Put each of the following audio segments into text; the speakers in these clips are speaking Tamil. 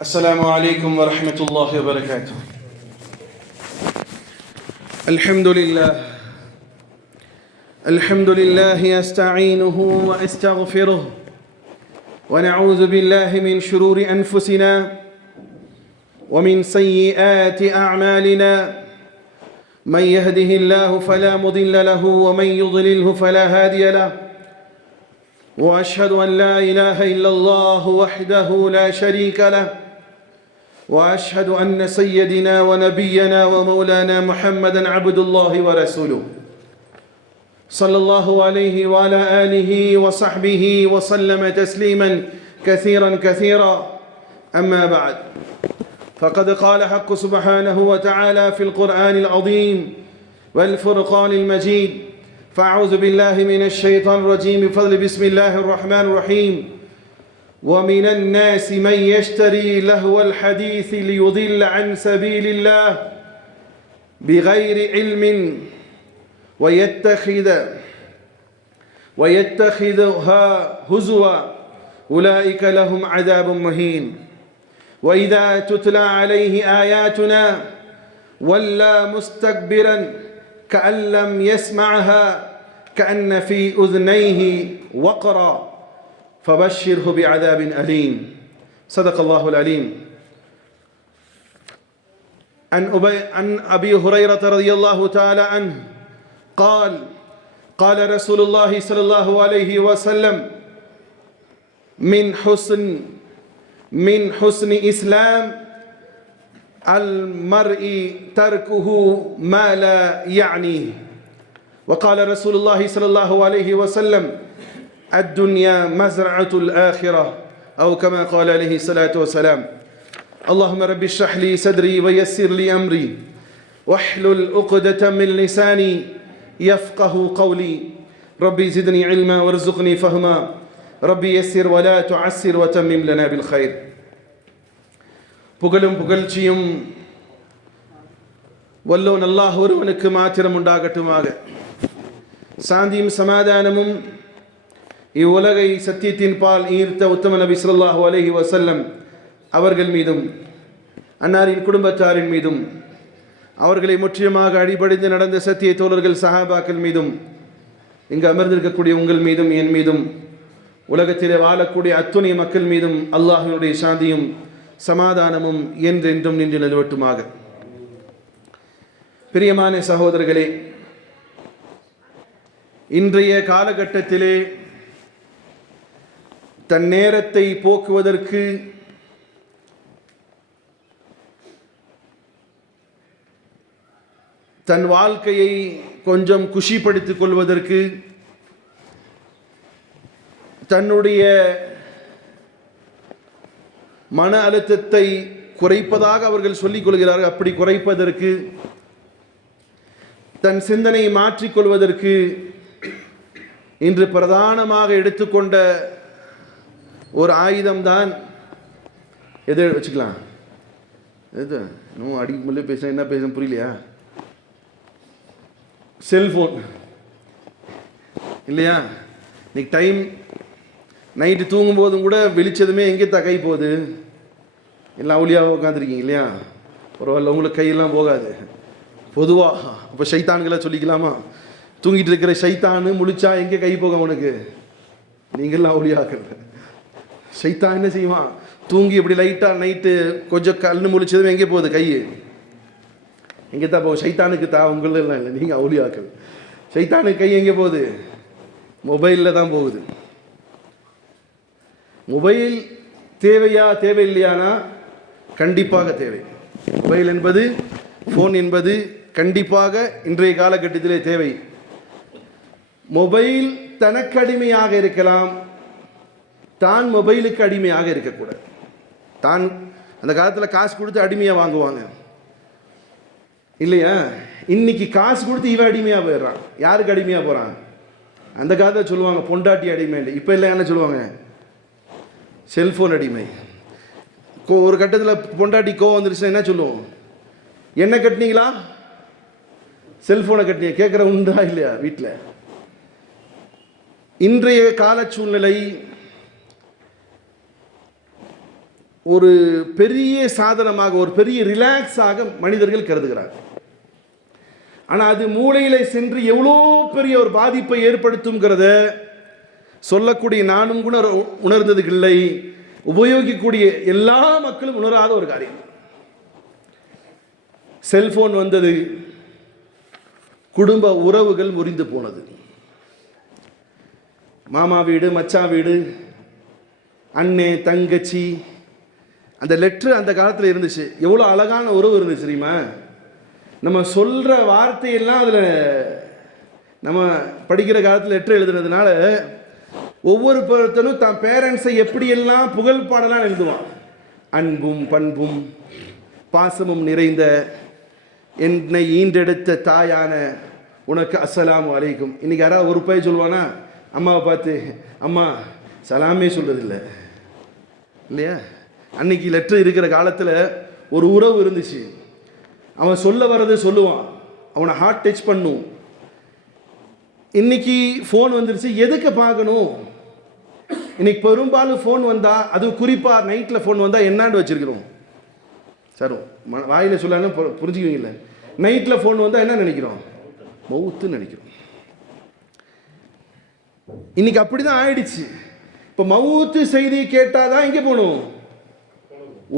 السلام عليكم ورحمة الله وبركاته. الحمد لله أستعينه وأستغفره ونعوذ بالله من شرور أنفسنا ومن سيئات أعمالنا من يهده الله فلا مضل له ومن يضلله فلا هادي له وأشهد أن لا إله إلا الله وحده لا شريك له وأشهد أن سيدنا ونبينا ومولانا محمدا عبد الله ورسوله صلى الله عليه وعلى آله وصحبه وسلم تسليما كثيرا أما بعد فقد قال حق سبحانه وتعالى في القرآن العظيم والفرقان المجيد فأعوذ بالله من الشيطان الرجيم بفضل بسم الله الرحمن الرحيم ومن الناس من يشتري لهو الحديث ليضل عن سبيل الله بغير علم ويتخذها هزوا أولئك لهم عذاب مهين وإذا تتلى عليه آياتنا ولى مستكبرا كأن لم يسمعها كأن في أذنيه وقرا فبشره بعذاب أليم صدق الله العليم. عن أبي هريرة رضي الله تعالى عنه قال رسول الله صلى الله عليه وسلم من حسن إسلام المرء تركه ما لا يعنيه وقال رسول الله صلى الله عليه وسلم الدنيا مزرعة الآخرة أو كما قال عليه الصلاة والسلام. اللهم رب اشرح لي صدري ويسر لي أمري واحلل عقدة من لساني يفقه قولي ربي زدني علما وارزقني فهما ربي يسر ولا تعسر وتمم لنا بالخير. புகழும் புகழ்ச்சியும் வல்லோன் அல்லாஹ் ஒருவனுக்கு மாத்திரம் உண்டாகட்டுமாக. சாந்தியும் சமாதானமும் இவ்வுலகை சத்தியத்தின் பால் ஈர்த்த உத்தம நபி ஸல்லல்லாஹு அலைஹி வஸல்லம் அவர்கள் மீதும் அன்னாரின் குடும்பத்தாரின் மீதும் அவர்களை முற்றிலுமாக அடிபடிந்து நடந்த சத்திய தோழர்கள் சஹாபாக்கள் மீதும் இங்கு அமர்ந்திருக்கக்கூடிய உங்கள் மீதும் என் மீதும் உலகத்திலே வாழக்கூடிய அத்துணை மக்கள் மீதும் அல்லாஹ்வினுடைய சாந்தியும் சமாதானமும் என்றென்றும் நின்று நிலவட்டுமாக. பிரியமான சகோதரர்களே, இன்றைய காலகட்டத்திலே தன் நேரத்தை போக்குவதற்கு தன் வாழ்க்கையை கொஞ்சம் குஷிப்படுத்திக் கொள்வதற்கு தன்னுடைய மன அழுத்தத்தை குறைப்பதாக அவர்கள் சொல்லிக் கொள்கிறார்கள். அப்படி குறைப்பதற்கு தன் சிந்தனையை மாற்றிக்கொள்வதற்கு இன்று பிரதானமாக எடுத்துக்கொண்ட ஒரு ஆயுதம்தான் எது வச்சுக்கலாம், எது இன்னும் அடிக்கல பேசுகிறேன், என்ன பேசுகிறேன் புரியலையா, செல்ஃபோன் இல்லையா? இன்னைக்கு டைம் நைட்டு தூங்கும்போதும் கூட வெளிச்சதுமே எங்கே கை போகுது, எல்லாம் அவுளியாக உட்காந்துருக்கீங்க இல்லையா? பரவாயில்ல, உங்களுக்கு கையெல்லாம் போகாது பொதுவாக. இப்போ சைத்தான்களை சொல்லிக்கலாமா? தூங்கிட்டு இருக்கிற சைத்தானு முழிச்சா எங்கே கை போக உனக்கு? நீங்கள்லாம் அவுளியாக்கள். சைத்தான் என்ன செய்வான்? தூங்கி இப்படி லைட்டாக நைட்டு கொஞ்சம் கண்ணு முழிச்சதுமே எங்கே போகுது கை? எங்கே தான் போகும்? சைத்தானுக்கு உங்களெல்லாம் இல்லை, நீங்கள் அவுளியாக்கள். சைத்தானுக்கு கை எங்கே போகுது? மொபைலில் தான் போகுது. மொபைல் தேவையா தேவையில்லையானா கண்டிப்பாக தேவை. மொபைல் என்பது, ஃபோன் என்பது கண்டிப்பாக இன்றைய காலகட்டத்திலே தேவை. மொபைல் தனக்கு அடிமையாக இருக்கலாம், தான் மொபைலுக்கு அடிமையாக இருக்கக்கூடாது. தான் அந்த காலத்தில் காசு கொடுத்து அடிமையாக வாங்குவாங்க இல்லையா? இன்னைக்கு காசு கொடுத்து இவன் அடிமையாக போயிடுறான். யாருக்கு அடிமையாக போகிறான்? அந்த காலத்தில் சொல்லுவாங்க பொண்டாட்டி அடிமை. இப்போ இல்லை, என்ன சொல்லுவாங்க? செல்ஃபோன் அடிமை. ஒரு கட்டத்தில் பொண்டாட்டி கோவம் வந்துருச்சுன்னா என்ன சொல்லுவோம்? என்ன கட்டினீங்களா? செல்ஃபோனை கட்டினீங்க. கேட்குற உண்டா இல்லையா வீட்டில்? இன்றைய கால சூழ்நிலை ஒரு பெரிய சாதனமாக, ஒரு பெரிய ரிலாக்ஸாக மனிதர்கள் கருதுகிறார். ஆனால் அது மூளையில் சென்று எவ்வளோ பெரிய ஒரு பாதிப்பை ஏற்படுத்துங்கிறத சொல்லக்கூடிய நானும் கூட உணர்ந்தது இல்லை, உபயோகிக்கக்கூடிய எல்லா மக்களும் உணராத ஒரு காரியம். செல்போன் வந்தது, குடும்ப உறவுகள் முறிந்து போனது. மாமா வீடு, மச்சான் வீடு, அண்ணே தங்கச்சி, அந்த லெட்ரு அந்த காலத்தில் இருந்துச்சு. எவ்வளோ அழகான உறவு இருந்துச்சு தெரியுமா? நம்ம சொல்கிற வார்த்தையெல்லாம் அதில் நம்ம படிக்கிற காலத்தில் லெட்ரு எழுதுனதுனால ஒவ்வொரு பொருத்தனும் தான் பேரண்ட்ஸை எப்படியெல்லாம் புகழ் பாடலாம் எழுதுவான். அன்பும் பண்பும் பாசமும் நிறைந்த என்னை ஈண்டெடுத்த தாயான உனக்கு அஸ்ஸலாமு அலைக்கும். இன்றைக்கி யாராவது ஒரு பையன் சொல்லுவானா அம்மாவை பார்த்து? அம்மா சலாமே சொல்கிறதில்ல இல்லையா? அன்னைக்கு லெட்ரு இருக்கிற காலத்தில் ஒரு உறவு இருந்துச்சு. அவன் சொல்ல வர்றது சொல்லுவான், அவனை ஹார்ட் டச் பண்ணும். இன்னைக்கு ஃபோன் வந்துருச்சு, எதுக்கு பார்க்கணும்? இன்னைக்கு பெரும்பாலும் ஃபோன் வந்தால், அதுவும் குறிப்பாக நைட்டில் ஃபோன் வந்தால் என்னான்னு வச்சுருக்கிறோம் சார், வாயில் சொல்லான்னு புரிஞ்சுக்குவீங்கள. நைட்டில் ஃபோன் வந்தால் என்ன நினைக்கிறோம்? மவுத்துன்னு நினைக்கிறோம். இன்னைக்கு அப்படி தான் ஆயிடுச்சு. இப்போ மவுத்து செய்தி கேட்டால் தான் எங்கே போகணும்?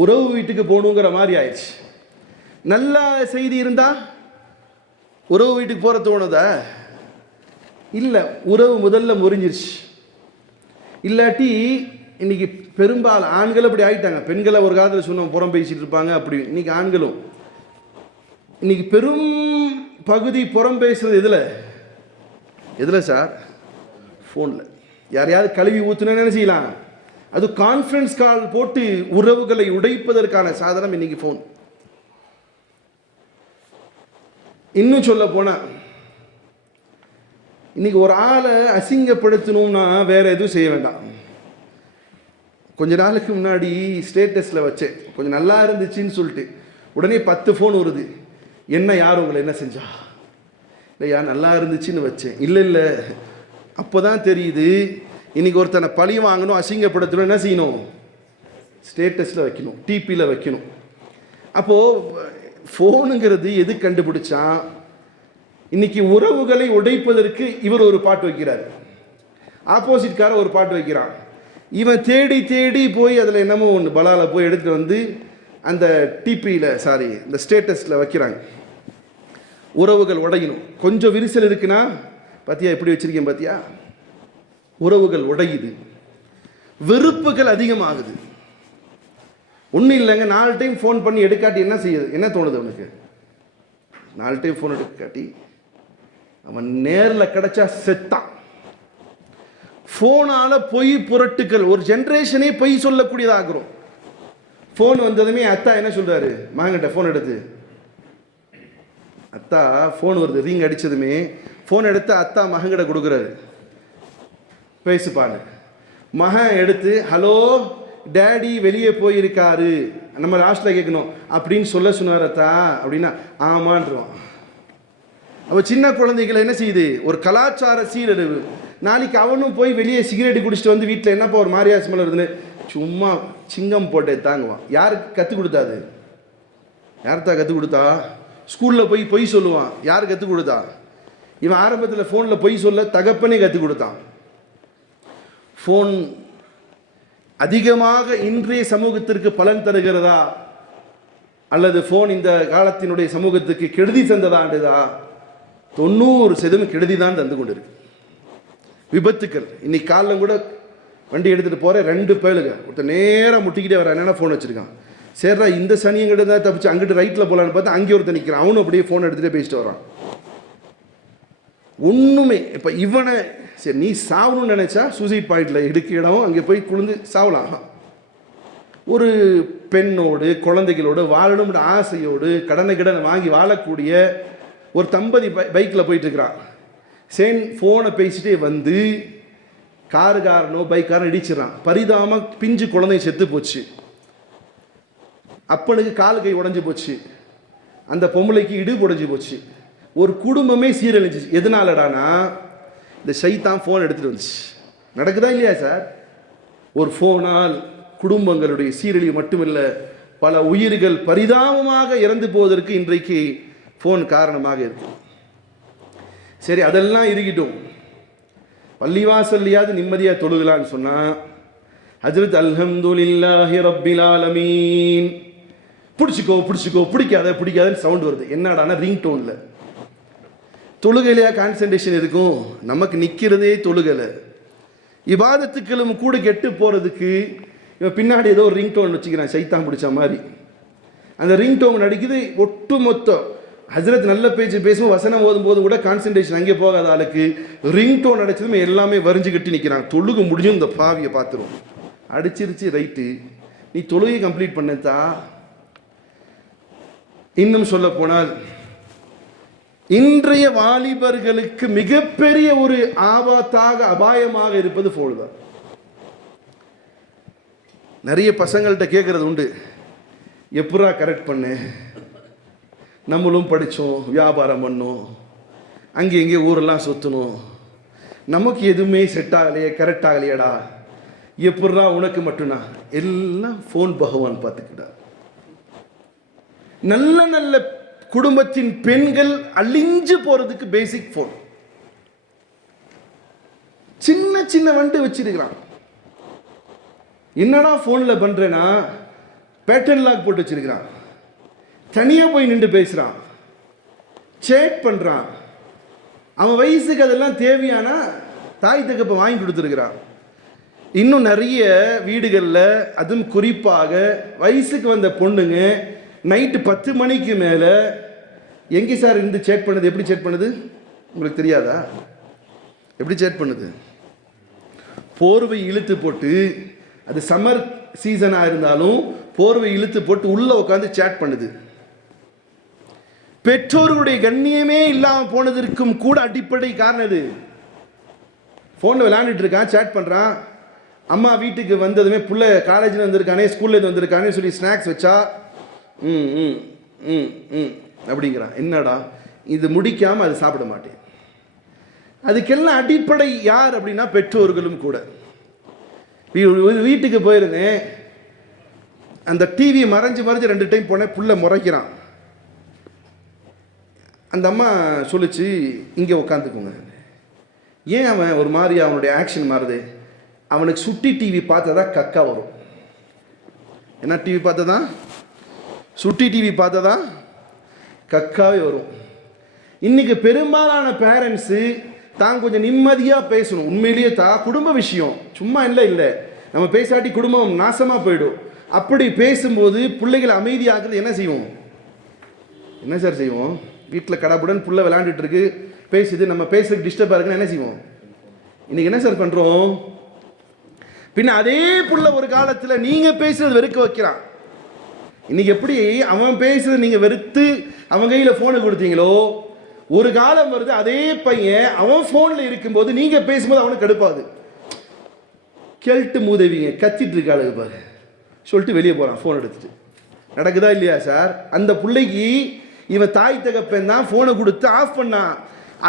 உறவு வீட்டுக்கு போகணுங்கிற மாதிரி ஆயிடுச்சு. நல்ல செய்தி இருந்தால் உறவு வீட்டுக்கு போகிற தோணுதா? இல்லை, உறவு முதல்ல முறிஞ்சிருச்சு. இல்லாட்டி இன்னைக்கு பெரும்பாலும் ஆண்கள் அப்படி ஆகிட்டாங்க. பெண்களை ஒரு காலத்தில் சொன்னோம் புறம் பேசிட்டு இருப்பாங்க, அப்படி இன்னைக்கு ஆண்களும். இன்னைக்கு பெரும் பகுதி புறம் பேசுறது எதில் சார்? ஃபோனில். யாரையாவது கழுவி ஊற்றுனா என்ன செய்யலாம்? அது கான்ஃபரன்ஸ் கால் போட்டு உறவுகளை உடைப்பதற்கான சாதனம் இன்னைக்கு ஃபோன். இன்னும் சொல்ல போனால் இன்னைக்கு ஒரு ஆளை அசிங்கப்படுத்தணும்னா வேற எதுவும் செய்ய வேண்டாம். கொஞ்ச நாளுக்கு முன்னாடி ஸ்டேட்டஸில் வச்சேன், கொஞ்சம் நல்லா இருந்துச்சுன்னு சொல்லிட்டு உடனே 10 ஃபோன் வருது. என்ன, யார் உங்களை என்ன செஞ்சா? இல்லை யார் நல்லா இருந்துச்சுன்னு வச்சேன். இல்லை, அப்போ தான் தெரியுது இன்றைக்கி ஒருத்தனை பழி வாங்கணும், அசிங்கப்படுத்தணும், என்ன செய்யணும்? ஸ்டேட்டஸில் வைக்கணும், டிபியில் வைக்கணும். அப்போது ஃபோனுங்கிறது எது கண்டுபிடிச்சா? இன்றைக்கி உறவுகளை உடைப்பதற்கு இவர் ஒரு பாட்டு வைக்கிறார், ஆப்போசிட்கார ஒரு பாட்டு வைக்கிறான். இவன் தேடி தேடி போய் அதில் என்னமோ ஒன்று பலால போய் எடுத்துகிட்டு வந்து அந்த டிபியில் இந்த ஸ்டேட்டஸில் வைக்கிறாங்க. உறவுகள் உடையணும். கொஞ்சம் விரிசல் இருக்குன்னா பார்த்தியா எப்படி வச்சுருக்கேன் பார்த்தியா? உறவுகள் உடையுது, வெறுப்புகள் அதிகமாகுது. ஒன்றும் இல்லைங்க, 4 டைம் ஃபோன் பண்ணி எடுக்காட்டி என்ன செய்யுது? என்ன தோணுது அவனுக்கு? 4 டைம் ஃபோன் எடுக்காட்டி அவன் நேரில் கிடைச்சா செத்தான். ஃபோனால் பொய் புரட்டுக்கள், ஒரு ஜென்ரேஷனே பொய் சொல்லக்கூடியதாகிறோம். ஃபோன் வந்ததுமே அத்தா என்ன சொல்கிறாரு? மகன்கிட்ட ஃபோன் எடுத்து, அத்தா ஃபோன் வருது, ரிங் அடித்ததுமே ஃபோன் எடுத்து அத்தா மகன்கிட்ட கொடுக்குறாரு, பேசுப்பான்னு. மகன் எடுத்து ஹலோ டேடி வெளியே போயிருக்காரு, நம்ம லாஸ்ட்டில் கேட்கணும் அப்படின்னு சொன்னார் அத்தா அப்படின்னா ஆமான்றோம். அப்போ சின்ன குழந்தைகளை என்ன செய்யுது? ஒரு கலாச்சார சீரழிவு. நாளைக்கு அவனும் போய் வெளியே சிகரெட் குடிச்சிட்டு வந்து வீட்டில் என்னப்பா ஒரு மாதிரியா ஸ்மெல் வருதுன்னு சும்மா சிங்கம் போட்டே தாங்குவான். யாருக்கு கற்றுக் கொடுத்தாது? யார்த்தா கற்றுக் கொடுத்தா? ஸ்கூலில் போய் பொய் சொல்லுவான். யார் கற்றுக் கொடுத்தா? இவன் ஆரம்பத்தில் ஃபோனில் பொய் சொல்ல தகப்பனே கற்றுக் கொடுத்தான். ஃபோன் அதிகமாக இன்றைய சமூகத்திற்கு பலன் தருகிறதா அல்லது ஃபோன் இந்த காலத்தினுடைய சமூகத்துக்கு கெடுதி தந்ததாண்டுதா? 90% கெடுதி தான் தந்து கொண்டு இருக்கு. விபத்துக்கள் இன்னைக்கு காலையில் கூட வண்டி எடுத்துகிட்டு போகிற 2 பேருங்க, ஒருத்தர் நேராக முட்டிக்கிட்டே வர என்னென்னா ஃபோன் வச்சுருக்கான். சரிடா இந்த சனியங்கிட்ட தான் தப்பிச்சு அங்கிட்டு ரைட்டில் போகலான்னு பார்த்தா அங்கே ஒருத்தர் நிற்கிறான், அவனும் அப்படியே ஃபோன் எடுத்துகிட்டே பேசிட்டு வரான். ஒன்றுமே இப்போ இவனை சரி நீ சாவணும்னு நினச்சா சூசைட் பாயிண்டில் எடுக்க இடம், அங்கே போய் குளிந்து சாவலாம். ஒரு பெண்ணோடு குழந்தைகளோடு வாழணும்ன்ற ஆசையோடு கடனை வாங்கி வாழக்கூடிய ஒரு தம்பதி பைக்கில் போயிட்டுருக்கிறான். ஃபோனை பேசிட்டே வந்து காருக்காரனோ பைக்காரனோ இடிச்சிடறான். பரிதாபமாக பிஞ்சு குழந்தை செத்து போச்சு. அப்பனுக்கு கால் கை உடஞ்சி போச்சு, அந்த பொம்பளைக்கு இடுப்பு உடஞ்சி போச்சு. ஒரு குடும்பமே சீரழிஞ்சிச்சு. எதனாலடானா இந்த ஷைத்தான் ஃபோன் எடுத்துகிட்டு வந்துச்சு. நடக்குதா இல்லையா சார்? ஒரு ஃபோனால் குடும்பங்களுடைய சீரழிவு மட்டுமல்ல, பல உயிர்கள் பரிதாபமாக இறந்து போவதற்கு இன்றைக்கு ஃபோன் காரணமாக இருக்கு. சரி, அதெல்லாம் இருக்கட்டும். பள்ளிவாசல்லையாவது நிம்மதியாக தொழுகலான்னு சொன்னால் ஹஜ்ரத் அல்ஹம்துலில்லாஹி ரப்பில் ஆலமீன் பிடிச்சிக்கோ பிடிச்சிக்கோ பிடிக்காதுன்னு சவுண்ட் வருது. என்னடானா ரிங் டோனில். தொழுகையிலையா கான்சன்ட்ரேஷன் இருக்கும்? நமக்கு நிற்கிறதே தொழுகலை. இபாதத்துக்களும் கூட கெட்டு போகிறதுக்கு இவன் பின்னாடி ஏதோ ஒரு ரிங் டோன் வச்சுக்கிறான், சைத்தான் பிடிச்ச மாதிரி. அந்த ரிங் டோன் அடிக்குது. ஒட்டு மொத்தம் ஹஜ்ரத் நல்ல பேச்சு பேசும், வசனம் ஓதும் போது கூட கான்சன்ட்ரேஷன் அங்கே போகாத ஆளுக்கு ரிங் டோன் அடிச்சதுமே எல்லாமே வரிஞ்சு கட்டி நிற்கிறான். தொழுகு முடிஞ்சும் இந்த பாவியை பார்த்துருவோம். அடிச்சிருச்சு, ரைட்டு, நீ தொழுகை கம்ப்ளீட் பண்ணதா? இன்னும் சொல்ல போனால் இன்றைய வாலிபர்களுக்கு மிகப்பெரிய ஒரு ஆபத்தாக அபாயமாக இருப்பது ஃபோன் தான். நிறைய பசங்கள்கிட்ட கேட்கறது உண்டு, எப்படா கரெக்ட் பண்ண? நம்மளும் படித்தோம், வியாபாரம் பண்ணோம், அங்கே இங்கே ஊரெல்லாம் சுற்றணும், நமக்கு எதுவுமே செட் ஆகலையே, கரெக்ட் ஆகலையடா, எப்படா உனக்கு மட்டும்னா? எல்லாம் ஃபோன் பகவான் பார்த்துக்கிட்டா. நல்ல நல்ல குடும்பத்தின் பெண்கள் அழிஞ்சு போறதுக்கு பேசிக் ஃபோன். சின்ன சின்ன வண்டு வச்சிருக்கிறான். என்னடா ஃபோனில் பண்ணுறேன்னா பேட்டர்ன் லாக் போட்டு வச்சிருக்கிறான். தனியாக போய் நின்று பேசுகிறான், சேட் பண்ணுறான். அவன் வயசுக்கு அதெல்லாம் தேவையானா தாய் தகப்ப வாங்கி கொடுத்துருக்கிறான். இன்னும் நிறைய வீடுகளில், அதுவும் குறிப்பாக வயசுக்கு வந்த பொண்ணுங்க நைட்டு 10 மணிக்கு மேலே எங்கே சார் இருந்து சேட் பண்ணுது? எப்படி சேட் பண்ணுது உங்களுக்கு தெரியாதா? எப்படி சேட் பண்ணுது? போர்வை இழுத்து போட்டு, அது சம்மர் சீசனாக இருந்தாலும் போர்வை இழுத்து போட்டு உள்ளே உட்காந்து சேட் பண்ணுது. பெற்றோர்களுடைய கண்ணியமே இல்லாமல் போனதற்கும் கூட அடிப்படை காரணம் இது. ஃபோனில் விளையாண்டுட்டு இருக்கான், சேட் பண்ணுறான். அம்மா வீட்டுக்கு வந்ததுமே புள்ள காலேஜில் வந்திருக்கானே, ஸ்கூல்லேருந்து வந்திருக்கானே சொல்லி ஸ்நாக்ஸ் வச்சா அப்படிங்கிறான். என்னடா இது முடிக்காமல் அது சாப்பிட மாட்டேன். அதுக்கெல்லாம் அடிப்படை யார் அப்படின்னா பெற்றோர்களும் கூட. வீட்டுக்கு போயிருந்தேன், அந்த டிவி மறைஞ்சு 2 டைம் போனேன், புள்ள முறைக்கிறான். அந்த அம்மா சொல்லிச்சு, இங்கே உட்காந்துக்கோங்க. ஏன் அவன் ஒரு மாதிரி அவனுடைய ஆக்ஷன் மாறுது? அவனுக்கு சுட்டி டிவி பார்த்ததா கக்கா வரும். என்ன டிவி பார்த்ததா? சுட்டி டிவி பார்த்ததா கக்காவே வரும். இன்னைக்கு பெரும்பாலான பேரண்ட்ஸு தான் கொஞ்சம் நிம்மதியாக பேசணும். உண்மையிலேயே குடும்ப விஷயம் சும்மா இல்லை, நம்ம பேசாட்டி குடும்பம் நாசமாக போயிடும். அப்படி பேசும்போது பிள்ளைகளை அமைதியாக்குறது என்ன செய்வோம்? என்ன சார் செய்வோம்? வீட்டில் கடவுடன் புள்ள விளையாண்டுட்டு இருக்கு, பேசுது, நம்ம பேசுறதுக்கு டிஸ்டர்பாக இருக்குன்னு என்ன செய்வோம்? இன்னைக்கு என்ன சார் பண்ணுறோம்? பின்ன அதே புள்ள ஒரு காலத்தில் நீங்கள் பேசுறது வெறுக்க வைக்கிறான். இன்னைக்கு எப்படி அவன் பேசுறது நீங்கள் வெறுத்து அவன் கையில் ஃபோனை கொடுத்தீங்களோ, ஒரு காலம் வருது அதே பையன் அவன் ஃபோனில் இருக்கும்போது நீங்கள் பேசும்போது அவனுக்கு கடுப்பாது. கெல்ட்டு மூதவிங்க கத்திட்டு இருக்காளுங்க பாரு சொல்லிட்டு வெளியே போகிறான் ஃபோன் எடுத்துட்டு. நடக்குதா இல்லையா சார்? அந்த பிள்ளைக்கு இவன் தாய் தகப்பன் தான் ஃபோனை கொடுத்து ஆஃப் பண்ணான்.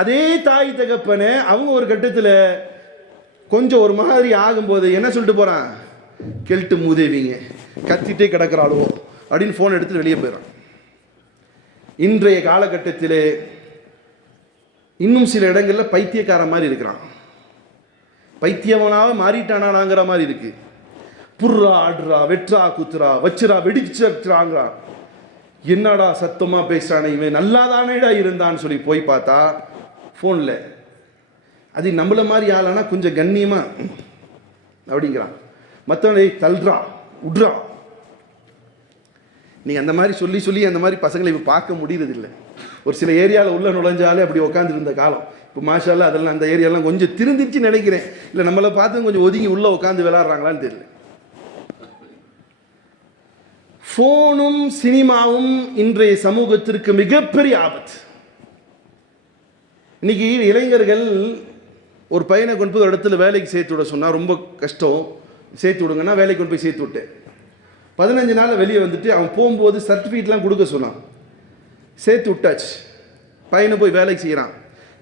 அதே தாய் தகப்பனை அவங்க ஒரு கட்டத்தில் கொஞ்சம் ஒரு மாதிரி ஆகும்போது என்ன சொல்லிட்டு போகிறான்? கெல்ட்டு மூதேவிங்க கத்திட்டே கிடக்கிறாளுவோ அப்படின்னு ஃபோன் எடுத்துட்டு வெளியே போயிடறான். இன்றைய காலகட்டத்தில் இன்னும் சில இடங்களில் பைத்தியக்கார மாதிரி இருக்கிறான். பைத்தியவனாக மாறிட்டானாங்கிற மாதிரி இருக்கு. புர்ரா ஆடுறா, வெற்றா குத்துறா, வச்சுரா வெடிச்சுறாங்கிறான். என்னடா சத்தமாக பேசுறானே இவன், நல்லாதானேடா இருந்தான்னு சொல்லி போய் பார்த்தா ஃபோனில் அது நம்மள மாதிரி ஆளானா கொஞ்சம் கண்ணியமாக அப்படிங்கிறான். மற்றவனை தள்ளுறா விட்றா. நீங்கள் அந்த மாதிரி சொல்லி சொல்லி அந்த மாதிரி பசங்களை இப்போ பார்க்க முடியறதில்லை. ஒரு சில ஏரியாவில் உள்ள நுழைஞ்சாலே அப்படி உட்காந்துருந்த காலம் இப்போ மாஷால்லாம் அதெல்லாம் அந்த ஏரியாலாம் கொஞ்சம் திருந்திச்சு நினைக்கிறேன். இல்லை நம்மளை பார்த்து கொஞ்சம் ஒதுங்கி உள்ளே உட்காந்து விளையாடுறாங்களான்னு தெரியல. ஃபோனும் சினிமாவும் இன்றைய சமூகத்திற்கு மிகப்பெரிய ஆபத்து. இன்னைக்கு இளைஞர்கள் ஒரு பையனை கொண்டு போய் ஒரு இடத்துல வேலைக்கு சேர்த்து விட சொன்னால் ரொம்ப கஷ்டம். சேர்த்து விடுங்கன்னா வேலைக்கு கொண்டு போய் சேர்த்து விட்டேன். 15 நாள் வெளியே வந்துட்டு அவன் போகும்போது சர்டிஃபிகேட்லாம் கொடுக்க சொன்னான். சேர்த்து விட்டாச்சு. பையனை போய் வேலைக்கு செய்கிறான்.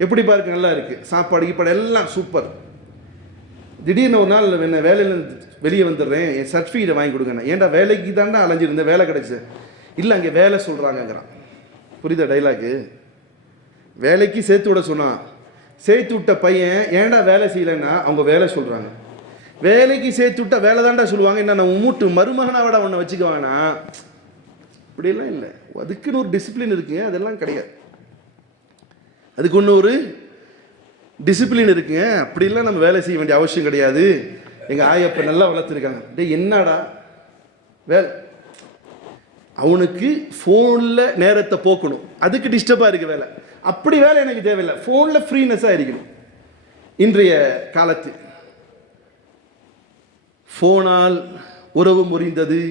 எப்படி பாருக்கு, நல்லா இருக்குது, சாப்பாடு கீப்பாடு எல்லாம் சூப்பர். திடீர்னு ஒரு நாள் என்ன வேலையில் வெளியே வந்துடுறேன், என் சர்டிஃபிகேட்டை வாங்கி கொடுங்க. ஏன்டா வேலைக்கு தாண்டா அலைஞ்சிருந்தேன், வேலை கிடைச்சு. இல்லை அங்கே வேலை சொல்கிறாங்கங்கிறான். புரியுதா டைலாக்கு? வேலைக்கு சேர்த்து விட சொன்னான், சேர்த்து விட்ட பையன் ஏன்டா வேலை செய்யலைன்னா அவங்க வேலை சொல்கிறாங்க. வேலைக்கு சேர்த்து விட்டா வேலை தாண்டா சொல்லுவாங்க. என்ன நம்ம மூட்டு மருமகனாவிட ஒன்று வச்சுக்குவாங்கன்னா, இப்படியெல்லாம் இல்லை. அதுக்குன்னு ஒரு டிசிப்ளின் இருக்குங்க, அதெல்லாம் கிடையாது. அதுக்கு ஒன்று ஒரு டிசிப்ளின் இருக்குங்க. அப்படிலாம் நம்ம வேலை செய்ய வேண்டிய அவசியம் கிடையாது. எங்கள் ஆயப்ப நல்லா வளர்த்துருக்காங்க. டே என்னடா வேலை, அவனுக்கு ஃபோனில் நேரத்தை போக்கணும், அதுக்கு டிஸ்டர்பாக இருக்குது வேலை. அப்படி வேலை எனக்கு தேவையில்லை, ஃபோனில் ஃப்ரீனஸாக இருக்கணும். இன்றைய காலத்து ஃபோனால் உறவு முறிந்தது,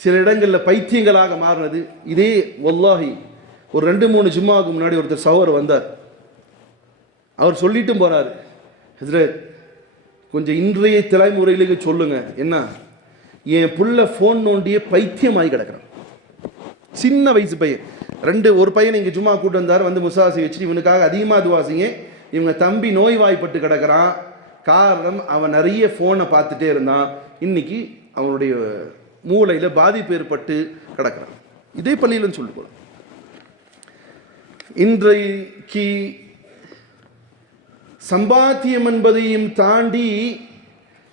சில இடங்களில் பைத்தியங்களாக மாறினது. இதே வல்லாஹி ஒரு 2-3 ஜும்மாவுக்கு முன்னாடி ஒருத்தர் சகோதரர் வந்தார். அவர் சொல்லிட்டும் போகிறார், ஹஸ்ரத் கொஞ்சம் இன்றைய தலைமுறையிலேயே சொல்லுங்கள், என்ன என் புள்ள ஃபோன் நோண்டியே பைத்தியமாகி கிடக்கிறான். சின்ன வயசு பையன், ஒரு பையனை இங்கே சும்மா கூட்டு வந்தார், வந்து முசாசி வச்சுட்டு இவனுக்காக அதிகமாக துவாசிங்க, இவங்க தம்பி நோய்வாய்ப்பட்டு கிடக்கிறான். காரணம் அவன் நிறைய ஃபோனை பார்த்துட்டே இருந்தான். இன்னைக்கு அவனுடைய மூளையில் பாதிப்பு ஏற்பட்டு கிடக்கிறான். இதே பள்ளியிலும் சொல்லி போகலாம். இன்றைக்கு சம்பாத்தியம் என்பதையும் தாண்டி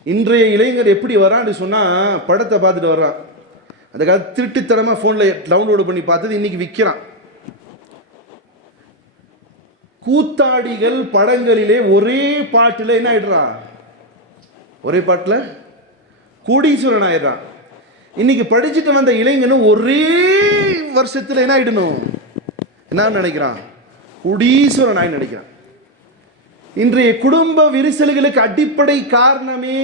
இன்றைய இளைஞர் எப்படி வரான்னு சொன்னால், படத்தை பார்த்துட்டு வர்றான். அதுக்காக திருட்டுத்தனமாக ஃபோனில் டவுன்லோடு பண்ணி பார்த்தது இன்னைக்கு விற்கிறான். கூத்தாடிகள் படங்களிலே ஒரே பாட்டில் என்ன ஆயிடுறான், ஒரே பாட்டில் கோடீஸ்வரன் ஆயிடுறான். இன்னைக்கு படிச்சுட்டு வந்த இளைஞனும் ஒரே வருஷத்தில் என்ன ஆயிடணும், என்ன நினைக்கிறான், கோடீஸ்வரன் ஆகி நினைக்கிறான். இன்றைய குடும்ப விரிசல்களுக்கு அடிப்படை காரணமே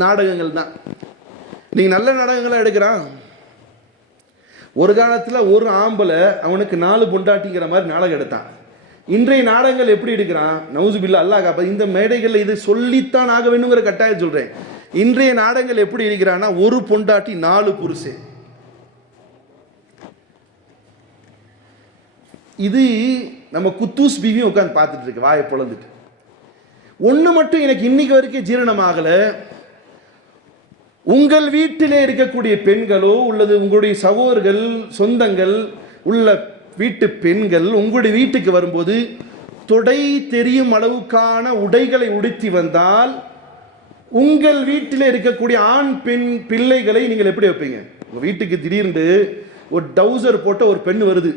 நாடகங்கள் தான். நீங்க நல்ல நாடகங்களா எடுக்கிறான். ஒரு காலத்தில் ஒரு ஆம்பளை அவனுக்கு 4 பொண்டாட்டிங்கிற மாதிரி நாடகம் எடுத்தான். இன்றைய நாடகங்கள் எப்படி எடுக்கிறான், நவுசுபில்லா அல்லாஹ் காப்பா. இந்த மேடைகளில் இது சொல்லித்தான் ஆக வேணுங்கிற கட்டாயம் சொல்றேன். இன்றைய நாடகங்கள் எப்படி இருக்கிறான்னா, ஒரு பொண்டாட்டி 4 புருஷன். இது நம்ம குத்தூஸ் பீவியும் உட்காந்து பார்த்துட்டு இருக்கு, வாயை பொழந்துட்டு. ஒன்று மட்டும் எனக்கு இன்னைக்கு வரைக்கும் ஜீரணமாகல, உங்கள் வீட்டிலே இருக்கக்கூடிய பெண்களோ உள்ளது உங்களுடைய சகோதரர்கள் சொந்தங்கள் உள்ள வீட்டு பெண்கள் உங்களுடைய வீட்டுக்கு வரும்போது தொடை தெரியும் அளவுக்கான உடைகளை உடுத்தி வந்தால், உங்கள் வீட்டில் இருக்கக்கூடிய ஆண் பெண் பிள்ளைகளை நீங்கள் எப்படி வைப்பீங்க? உங்க வீட்டுக்கு திடீர்னு ஒரு டவுசர் போட்ட ஒரு பெண் வருது,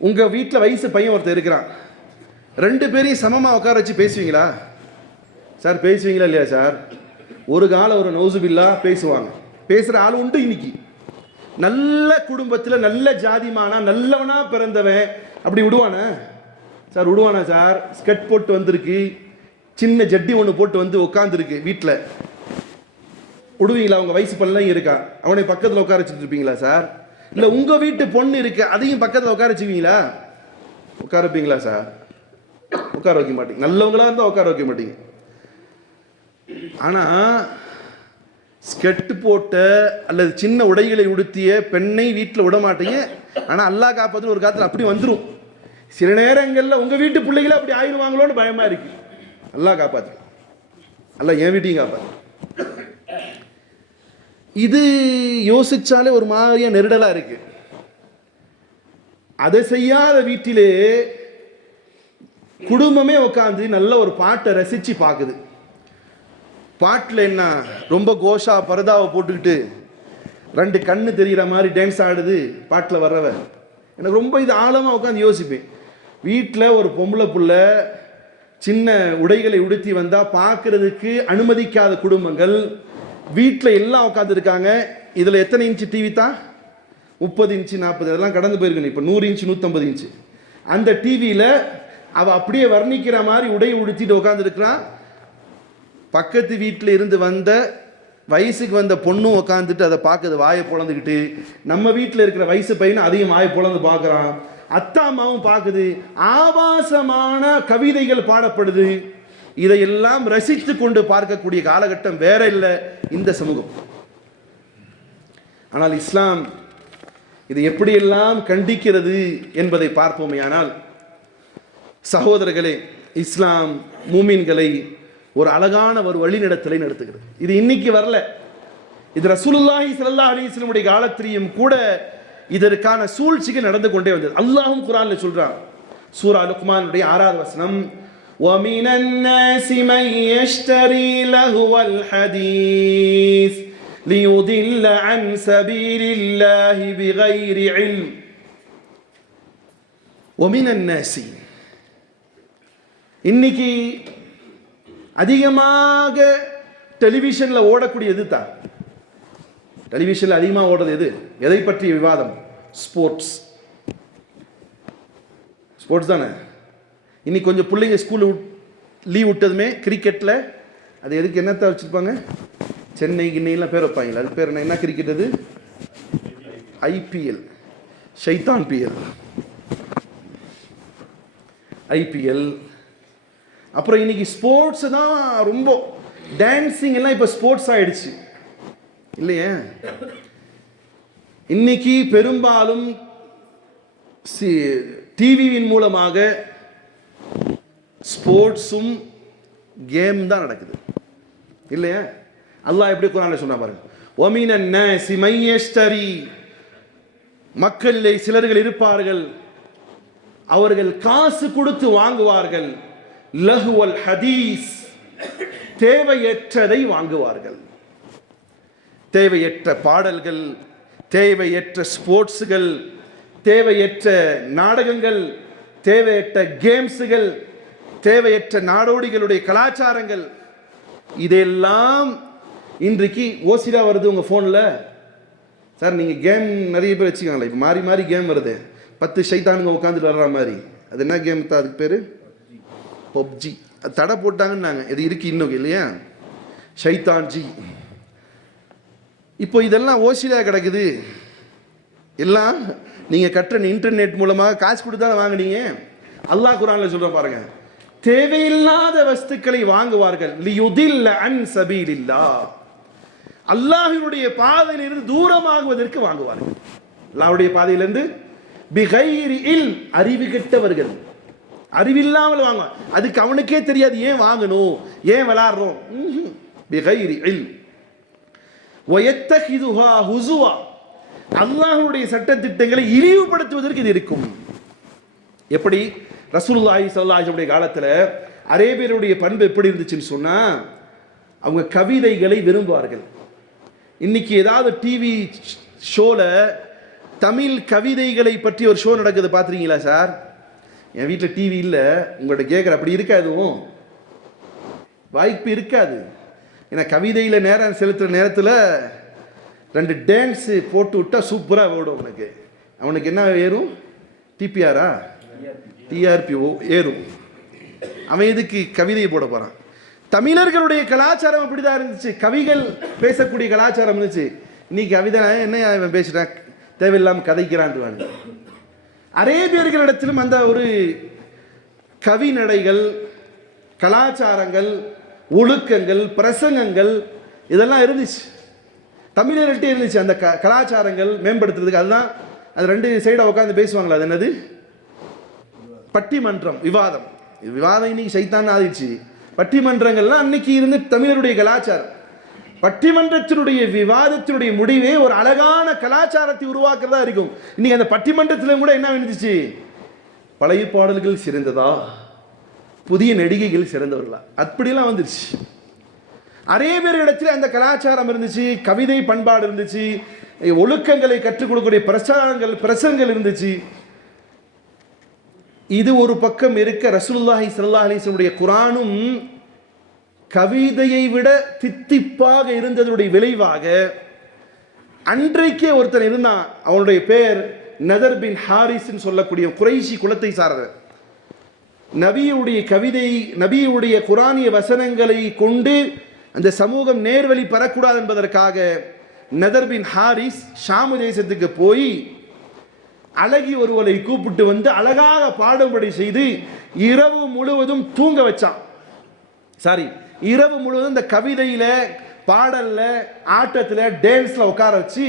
உங்க வீட்டில் வயசு பையன் ஒருத்தர் இருக்கிறான், 2 பேரையும் சமமாக உட்கார வச்சு பேசுவீங்களா சார்? பேசுவீங்களா இல்லையா சார்? ஒரு காலம் ஒரு நௌசுபில்லா பேசுவாங்க, பேசுகிற ஆள் உண்டு. இன்னைக்கு நல்ல குடும்பத்தில் நல்ல ஜாதிமானா நல்லவனா பிறந்தவன் அப்படி விடுவானா சார்? விடுவானா சார்? ஸ்கட் போட்டு வந்திருக்கு, சின்ன ஜட்டி ஒன்று போட்டு வந்து உட்காந்துருக்கு வீட்டில், விடுவீங்களா? அவங்க வயசு பல்லாம் இருக்கா, அவனை பக்கத்தில் உட்கார வச்சுட்டு இருப்பீங்களா சார்? இல்லை உங்கள் வீட்டு பொண்ணு இருக்கு, அதையும் பக்கத்தில் உட்கார வச்சுக்குவீங்களா? உட்கார வைப்பீங்களா சார்? உட்கார வைக்க மாட்டீங்க. நல்லவங்களா இருந்தால் உட்கார வைக்க மாட்டீங்க. ஆனால் ஸ்கெட்டு போட்ட அல்லது சின்ன உடைகளை உடுத்திய பெண்ணை வீட்டில் விட மாட்டீங்க. ஆனால் அல்லாஹ் காப்பாற்றுன்னு ஒரு காலத்தில் அப்படி வந்துடும். சில நேரங்களில் உங்கள் வீட்டு பிள்ளைகளை அப்படி ஆயிடுவாங்களோன்னு பயமாக இருக்கு. அல்லாஹ் காப்பாற்று, அல்லாஹ் என் வீட்டையும் காப்பாற்று. இது யோசிச்சாலே ஒரு மாதிரியா நெருடலாக இருக்கு. அதை செய்யாத வீட்டிலே குடும்பமே உட்காந்து நல்ல ஒரு பாட்டை ரசித்து பார்க்குது. பாட்டில் என்ன ரொம்ப கோஷா பரதாவை போட்டுக்கிட்டு 2 கண்ணு தெரிகிற மாதிரி டான்ஸ் ஆடுது பாட்டில் வர்றவ. எனக்கு ரொம்ப இது ஆழமாக உட்காந்து யோசிப்பேன். வீட்டில் ஒரு பொம்பளை புள்ள சின்ன உடைகளை உடுத்தி வந்தால் பார்க்கறதுக்கு அனுமதிக்காத குடும்பங்கள் வீட்டில் எல்லாம் உட்காந்துருக்காங்க. இதில் எத்தனை இன்ச்சு டிவி தான்? 30 இன்ச்சு 40 அதெல்லாம் கடந்து போயிருக்கணும். இப்போ 100 இன்ச்சு 150 இன்ச்சு அந்த டிவியில் அவள் அப்படியே வர்ணிக்கிற மாதிரி உடையை உடுத்திட்டு உட்காந்துருக்கிறான். பக்கத்து வீட்டில் இருந்து வந்த வயசுக்கு வந்த பொண்ணும் உட்காந்துட்டு அதை பார்க்குது, வாயை பொழந்துக்கிட்டு. நம்ம வீட்டில் இருக்கிற வயசு பையனும் அதையும் வாயை பொழந்து பார்க்குறான். அத்தா அம்மாவும் பார்க்குது. ஆபாசமான கவிதைகள் பாடப்படுது. இதையெல்லாம் ரசித்து கொண்டு பார்க்கக்கூடிய காலகட்டம் வேற இல்லை இந்த சமூகம். ஆனால் இஸ்லாம் இதை எப்படியெல்லாம் கண்டிக்கிறது என்பதை பார்ப்போமே. ஆனால் சகோதரர்களே, இஸ்லாம் மூமின்களை ஒரு அழகான ஒரு வழிநடத்தலை நடத்துகிறது. இது இன்னைக்கு வரல, இது ரசூலுல்லாஹி ஸல்லல்லாஹு அலைஹி வஸல்லம் காலத்திலும் கூட இதற்கான சூழ்ச்சிகள் நடந்து கொண்டே வந்தது. அல்லாஹ்வும் குர்ஆன்ல சொல்றான், சூரா லுக்மானுடைய 6வது வசனம், وَمِنَ النَّاسِ مَن يَشْتَرِي لَهْوَ الْحَدِيثِ لِيُضِلَّ عَن سَبِيلِ اللَّهِ بِغَيْرِ عِلْمٍ وَمِنَ النَّاسِ. இன்னைக்கு அதிகமாக டெலிவிஷனில் ஓடக்கூடியது தான். டெலிவிஷனில் அதிகமாக ஓடுறது எது? எதை பற்றிய விவாதம்? ஸ்போர்ட்ஸ் தானே. இன்னைக்கு கொஞ்சம் பிள்ளைங்க ஸ்கூலு லீவ் விட்டதுமே கிரிக்கெட்டில் அது எதுக்கு என்னத்தை வச்சுருப்பாங்க? சென்னை கிண்ணையெல்லாம் பேர் வைப்பாங்களா? அது பேர் என்ன கிரிக்கெட்? அது ஐபிஎல், ஷைத்தான் பிஎல், ஐபிஎல். அப்புறம் இன்னைக்கு ஸ்போர்ட்ஸ் தான் ரொம்ப, டான்ஸிங் எல்லாம் இப்போ ஸ்போர்ட்ஸ் ஆயிடுச்சு இல்லையே. இன்னைக்கு பெரும்பாலும் டிவியின் மூலமாக ஸ்போர்ட்ஸும் கேம் தான் நடக்குது இல்லையா. அல்லாஹ் எப்படி குர்ஆன்ல சொன்னா பாருங்க, وَمِنَ النَّاسِ مَن يَشْتَرِي. மக்களிலே சிலர்கள் இருப்பார்கள், அவர்கள் காசு கொடுத்து வாங்குவார்கள், லஹுவல் ஹதீஸ், தேவையற்றதை வாங்குவார்கள். தேவையற்ற பாடல்கள், தேவையற்ற ஸ்போர்ட்ஸுகள், தேவையற்ற நாடகங்கள், தேவையற்ற கேம்ஸுகள், தேவையற்ற நாடோடிகளுடைய கலாச்சாரங்கள், இதெல்லாம் இன்றைக்கு ஓசிடா வருது உங்கள் ஃபோனில். சார் நீங்கள் கேம் நிறைய பேர் வச்சுக்காங்களே, இப்போ மாறி மாறி கேம் வருது, 10 ஷைத்தானுங்க உட்காந்துட்டு வர்ற மாதிரி. அது என்ன கேம் தான்? அதுக்கு பேர் பப்ஜி. அது தடை போட்டாங்கன்னாங்க, இது இருக்கு இன்னும் இல்லையா, ஷைத்தான் ஜி. இப்போ இதெல்லாம் ஓசிடா கிடக்குது. எல்லாம் நீங்கள் கட்டுற இன்டர்நெட் மூலமாக காசு கொடுத்து தானே வாங்கினீங்க. அல்லாஹ் குர்ஆன்ல சொல்ற பாருங்க, தேவையில்லாத வஸ்துக்களை வாங்குவார்கள், லியுதில்ல அன் சபீலில்லாஹ், அல்லாஹ்வுடைய பாதையிலிருந்து தூரமாகுவதற்கு வாங்குவார்கள். அல்லாஹ்வுடைய பாதையிலிருந்து பிகைரி இல்ம், அறிவு கெட்டவர்கள், அறிவில்லாமல் வாங்குவாங்க. அதுக்கு அவனுக்கே தெரியாது ஏன் வாங்கணும், ஏன் விளையாடுறோம். பிகைரி இல்ம் வயத்தஹிதுஹா ஹுஸுவா, அல்லாஹ்வுடைய சட்டத்திட்டங்களை இழிவுபடுத்துவதற்கு இது இருக்கும். எப்படி? ரசூலுல்லாஹி ஸல்லல்லாஹு அலைஹி வஸல்லம் காலத்தில் அரேபியருடைய பண்பு எப்படி இருந்துச்சுன்னு சொன்னா, அவங்க கவிதைகளை விரும்புவார்கள். இன்னைக்கு ஏதாவது டிவி ஷோல தமிழ் கவிதைகளை பற்றி ஒரு ஷோ நடக்குது பார்த்துருக்கீங்களா சார்? என் வீட்டில் டிவி இல்லை, உங்கள்கிட்ட கேட்குற அப்படி இருக்காது, வாய்ப்பு இருக்காது. ஏன்னா கவிதையில் நேரம் செலுத்துகிற நேரத்தில் 2 டான்ஸு போட்டு விட்டால் சூப்பராக ஓடும். அவனுக்கு என்ன ஏறும்? டிபிஆரா டிஆர்பி ஏறும். அவன் இதுக்கு கவிதையை போட போகிறான். தமிழர்களுடைய கலாச்சாரம் அப்படி தான் இருந்துச்சு, கவிகள் பேசக்கூடிய கலாச்சாரம் இருந்துச்சு. இன்னைக்கு கவிதை என்ன இவன் பேசுகிறான், தேவையில்லாமல் கதைக்கிறான். அரேபியர்களிடத்திலும் அந்த ஒரு கவிநடைகள், கலாச்சாரங்கள், ஒழுக்கங்கள், பிரசங்கங்கள் இதெல்லாம் இருந்துச்சு, தமிழர்கள்ட்டே இருந்துச்சு. அந்த கலாச்சாரங்கள் மேம்படுத்துறதுக்கு அதுதான் அது 2 சைடாக உட்காந்து பேசுவாங்களா, அது என்னது? பட்டிமன்றம், விவாதம். விவாதம் இன்னைக்கு சைத்தான் ஆதிச்சு. பட்டிமன்றங்கள்லாம் அன்னைக்கு இருந்து தமிழருடைய கலாச்சாரம். பட்டிமன்றத்தினுடைய விவாதத்தினுடைய முடிவே ஒரு அழகான கலாச்சாரத்தை உருவாக்குறதா இருக்கும். இன்னைக்கு அந்த பட்டிமன்றத்தில் கூட என்ன வந்துச்சு? பழைய பாடல்கள் சிறந்ததா, புதிய நடிகைகள் சிறந்தவர்களா, அப்படிலாம் வந்துருச்சு. அரேபியர்களிடத்தில் அந்த கலாச்சாரம் இருந்துச்சு, கவிதை பண்பாடு இருந்துச்சு, ஒழுக்கங்களை கற்றுக் கொடுக்கக்கூடிய பிரசங்கங்கள் இருந்துச்சு. இது ஒரு பக்கம் இருக்க, ரசூலுல்லாஹி ஸல்லல்லாஹு அலைஹி வஸல்லம் குர்ஆனும் கவிதையை விட தித்திப்பாக இருந்ததுடைய விளைவாக அன்றைக்கே ஒருத்தன் இருந்தான். அவனுடைய பெயர் நதர் பின் ஹாரிஸ் சொல்லக்கூடிய குறைஷி குலத்தை சார்ந்தவர். நபியுடைய கவிதை, நபியுடைய குர்ஆனிய வசனங்களை கொண்டு அந்த சமூகம் நேர்வழி பெறக்கூடாது என்பதற்காக நதர் பின் ஹாரிஸ் ஷாமு தேசத்துக்கு போய் அழகி ஒருவரை கூப்பிட்டு வந்து அழகாக பாடும்படி செய்து இரவு முழுவதும் தூங்க வச்சான். இரவு முழுவதும் இந்த கவிதையில, பாடல்ல, ஆட்டத்தில், டான்ஸ்ல உட்கார வச்சு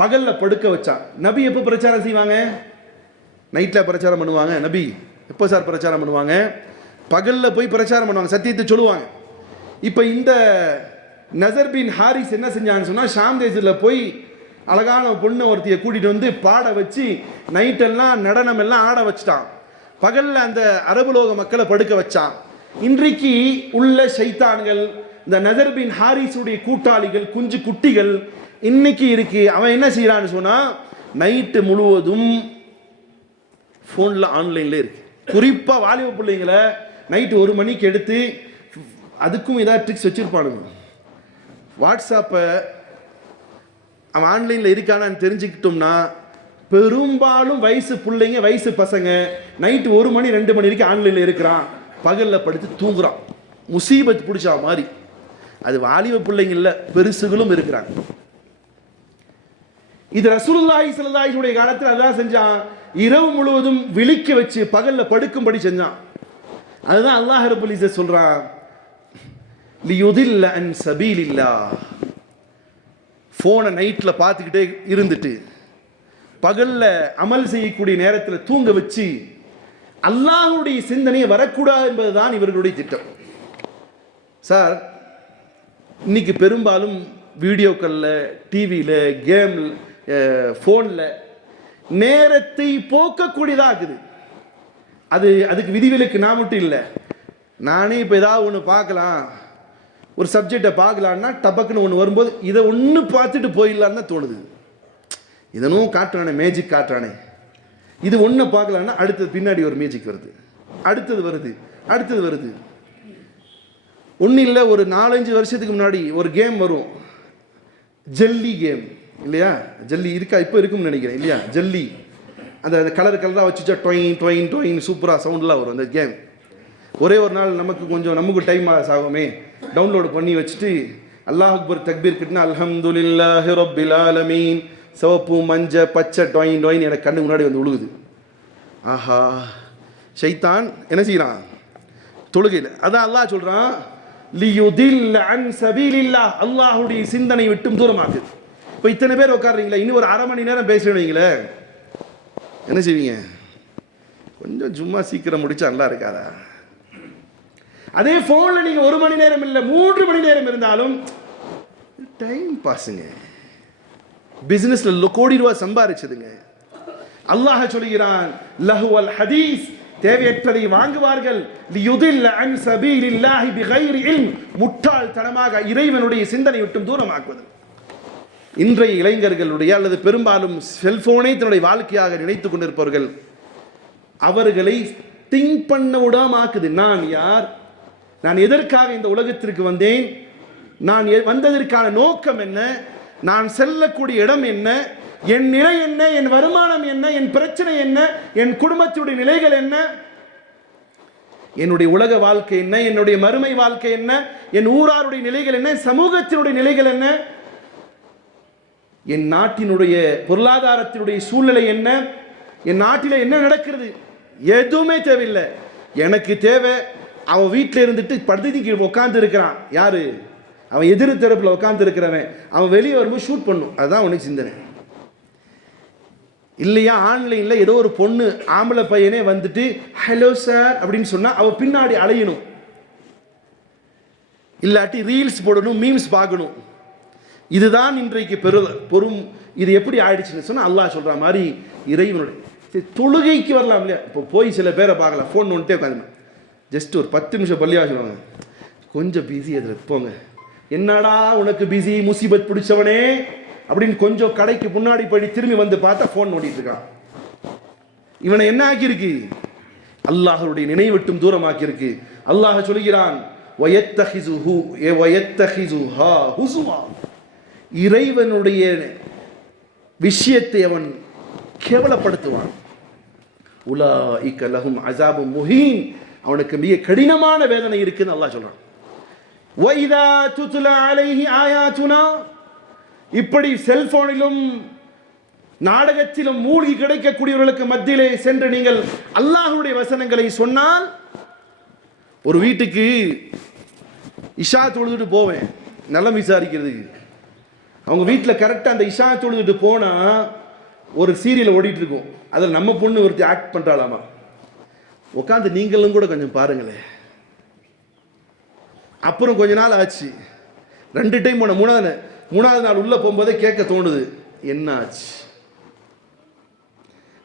பகல்ல படுக்க வச்சான். நபி எப்போ பிரச்சாரம் செய்வாங்க? நைட்ல பிரச்சாரம் பண்ணுவாங்க. நபி எப்போ சார் பிரச்சாரம் பண்ணுவாங்க? பகல்ல போய் பிரச்சாரம் பண்ணுவாங்க, சத்தியத்தை சொல்லுவாங்க. இப்போ இந்த நசர் பின் ஹாரிஸ் என்ன செஞ்சான்னு சொன்னால், ஷாம் தேசத்தில் போய் அழகான பொண்ணு ஒருத்தியை கூட்டிகிட்டு வந்து பாட வச்சு நைட்டெல்லாம் நடனம் எல்லாம் ஆட வச்சுட்டான். பகலில் அந்த அரபுலோக மக்களை படுக்க வச்சான். இன்றைக்கு உள்ள ஷைத்தான்கள், இந்த நசர் பின் ஹாரிஸுடைய கூட்டாளிகள், குஞ்சு குட்டிகள் இன்னைக்கு இருக்கு. அவன் என்ன செய்யறான்னு சொன்னால், நைட்டு முழுவதும் ஃபோனில் ஆன்லைனில் இருக்கு. குறிப்பாக வாலிப பிள்ளைங்களை நைட்டு 1 மணிக்கு எடுத்து, அதுக்கும் ஏதாவது ட்ரிக்ஸ் வச்சுருப்பானுங்க. வாட்ஸ்அப்பை அவன் ஆன்லைனில் இருக்கானான்னு தெரிஞ்சுக்கிட்டோம்னா, பெரும்பாலும் வயசு பிள்ளைங்க, வயசு பசங்க நைட்டு 1 மணி 2 மணி வரைக்கும் ஆன்லைனில் இருக்கிறான். பகலில் படுத்து தூங்குறான். முசீபத் பிடிச்சா மாதிரி. அது வாலிப பிள்ளைங்க இல்லை, பெருசுகளும் இருக்கிறாங்க. இது ரசூலுல்லாஹி ஸல்லல்லாஹு அலைஹி வஸல்லம் காலத்தில் அதான் செஞ்சான். இரவு முழுவதும் விழிக்க வச்சு பகலில் படுக்கும்படி செஞ்சான். அதுதான் அல்லாஹ் ரப்பல் இஸ்ஸத் சொல்றான், லியுதில்ல அன் சபீலில்லாஹ். ஃபோனை நைட்டில் பார்த்துக்கிட்டே இருந்துட்டு பகலில் அமல் செய்யக்கூடிய நேரத்தில் தூங்க வச்சு அல்லாஹ்வுடைய சிந்தனையை வரக்கூடாது என்பதுதான் இவர்களுடைய திட்டம். சார், இன்னைக்கு பெரும்பாலும் வீடியோக்களில், டிவியில், கேமில், ஃபோனில் நேரத்தை போக்கக்கூடியதாகுது. அதுக்கு விதிவிலக்கு நான் மட்டும் இல்லை. நானே இப்போ ஏதாவது ஒன்று பார்க்கலாம், ஒரு சப்ஜெக்டை பார்க்கலான்னா டபக்குன்னு ஒன்று வரும்போது இதை ஒன்று பார்த்துட்டு போயிடலான்னு தான் தோணுது. இதனும் காட்டுறானே, மேஜிக் காட்டுறானே, இது ஒன்று பார்க்கலான்னா அடுத்தது பின்னாடி ஒரு மேஜிக் வருது, அடுத்தது வருது. ஒன்றும் இல்லை, ஒரு 4-5 வருஷத்துக்கு முன்னாடி ஒரு கேம் வரும், ஜல்லி கேம் இல்லையா? ஜல்லி இருக்கா? இப்போ இருக்கும்னு நினைக்கிறேன் இல்லையா? ஜல்லி, அந்த கலராக வச்சுச்சா டொயின் டொயின் டொயின் சூப்பராக சவுண்டெலாம் வரும் அந்த கேம். ஒரே ஒரு நாள் நமக்கு டைம் ஆகுமே, டவுன்லோடு பண்ணி வச்சுட்டு அல்லாஹ் அக்பர் தக்பீர் கிட்டனா அல்ஹம்துலில்லாஹி ரப்பில் ஆலமீன், சிவப்பு மஞ்ச பச்சை டொயின் டொயின் எனக்கு கண்ணு முன்னாடி வந்து விழுகுது. ஆஹா, ஷைத்தான் என்ன செய்யறான்? தொழுகையில். அதான் அல்லாஹ் சொல்றான், லியுதில்ல அன் சபீலில்லாஹ், அல்லாஹ்வுடைய சிந்தனை விட்டும் தூரமாக்குது. இப்போ இத்தனை பேர் உட்கார்றீங்களா, இன்னும் ஒரு 1/2 மணி நேரம் பேசுவீங்களே, என்ன செய்வீங்க? கொஞ்சம் சும்மா சீக்கிரம் முடிச்சா நல்லா இருக்காதா? அதே போன்ல நீங்க 1 மணி நேரம் இல்லை 3 மணி நேரம் இருந்தாலும் டைம் பாஸுங்க. பிசினஸ்ல கோடி ரூபாய் சம்பாதிச்சதுங்க. அல்லாஹ் சொல்கிறான், லஹுவல் ஹதீஸ், தேவையற்றதை வாங்குவார்கள், லியுதில்ல அன் சபீலில்லாஹி பிகைரி இல்ம், முட்டாள்தனமாக இறைவனுடைய சிந்தனை விட்டும் தூரமாக்குவது. இன்றைய இளைஞர்களுடைய அல்லது பெரும்பாலும் செல்போனை தன்னுடைய வாழ்க்கையாக நினைத்துக் கொண்டிருப்பவர்கள், அவர்களை திங்க் பண்ண விடாமாக்குது. நான் யார்? நான் எதற்காக இந்த உலகத்திற்கு வந்தேன்? நான் வந்ததற்கான நோக்கம் என்ன? நான் செல்லக்கூடிய இடம் என்ன? என் நிலை என்ன? என் வருமானம் என்ன? என் பிரச்சனை என்ன? என் குடும்பத்தினுடைய நிலைகள் என்ன? என்னுடைய உலக வாழ்க்கை என்ன? என்னுடைய மறுமை வாழ்க்கை என்ன? என் ஊராருடைய நிலைகள் என்ன? சமூகத்தினுடைய நிலைகள் என்ன? என் நாட்டினுடைய பொருளாதாரத்தினுடைய சூழ்நிலை என்ன? என் நாட்டில் என்ன நடக்கிறது? எதுவுமே தேவையில்லை. எனக்கு தேவை, அவன் வீட்டில் இருந்துட்டு படுத்து உட்கார்ந்து இருக்கிறான். யாரு? அவன் எதிர் தரப்பில் உட்கார்ந்து இருக்கிறவன். அவன் வெளியே வரும்போது ஷூட் பண்ணும். அதுதான் உனக்கு சிந்தனை இல்லையா? ஆன்லைனில் ஏதோ ஒரு பொண்ணு ஆம்பளை பையனே வந்துட்டு ஹலோ சார் அப்படின்னு சொன்னா அவன் பின்னாடி அலையணும், இல்லாட்டி ரீல்ஸ் போடணும், மீம்ஸ் பார்க்கணும். இதுதான் இன்றைக்கு இது எப்படி ஆயிடுச்சுன்னு சொன்னா, அல்லாஹ் சொல்ற மாதிரி இறைவனுடைய தொழுகைக்கு வரலாம் இல்லையா? இப்போ போய் சில பேரை பார்க்கலாம், ஃபோன் ஒன்ட்டே உட்காந்து ஜஸ்ட் ஒரு 10 நிமிஷம் பள்ளியாக சொல்லுவாங்க, கொஞ்சம் பிஸி அதில் போங்க. என்னடா உனக்கு பிஸி, முசீபத் பிடிச்சவனே அப்படின்னு கொஞ்சம் கடைக்கு முன்னாடி போய் திரும்பி வந்து பார்த்தா ஃபோன் நோண்டிட்டு இருக்கான். இவனை என்ன ஆக்கியிருக்கு? அல்லாஹ்வுடைய நினைவிட்டும் தூரமாக்கியிருக்கு. அல்லாஹ் சொல்கிறான், இறைவனுடைய விஷயத்தை அவன் கேவலப்படுத்துவான். உலாஇக லஹும் அஸாபும் முஹீன், அவனுக்கு மிக கடினமான வேதனை இருக்குன்னு அல்லாஹ் சொல்றான். வைதா துத்லா அலைஹி ஆயாத்துனா, இப்படி செல்போனிலும் நாடகத்திலும் மூழ்கி கிடைக்கக்கூடியவர்களுக்கு மத்தியிலே சென்று நீங்கள் அல்லாஹ்வுடைய வசனங்களை சொன்னால், ஒரு வீட்டுக்கு இஷா தொழுதுட்டு போவேன் நலம் விசாரிக்கிறதுக்கு. அவங்க வீட்டில் கரெக்டாக அந்த இஷா தொழுதுட்டு போனால் ஒரு சீரியல் ஓடிட்டு இருக்கும். அதில் நம்ம பொண்ணு ஒருத்தி ஆக்ட் பண்ணுறாளாமா, உட்காந்து நீங்களும் கூட கொஞ்சம் பாருங்களேன். அப்புறம் கொஞ்ச நாள் ஆச்சு, 2 டைம் போன, மூணாவது நாள் உள்ளே போகும்போதே கேட்க தோணுது, என்ன ஆச்சு.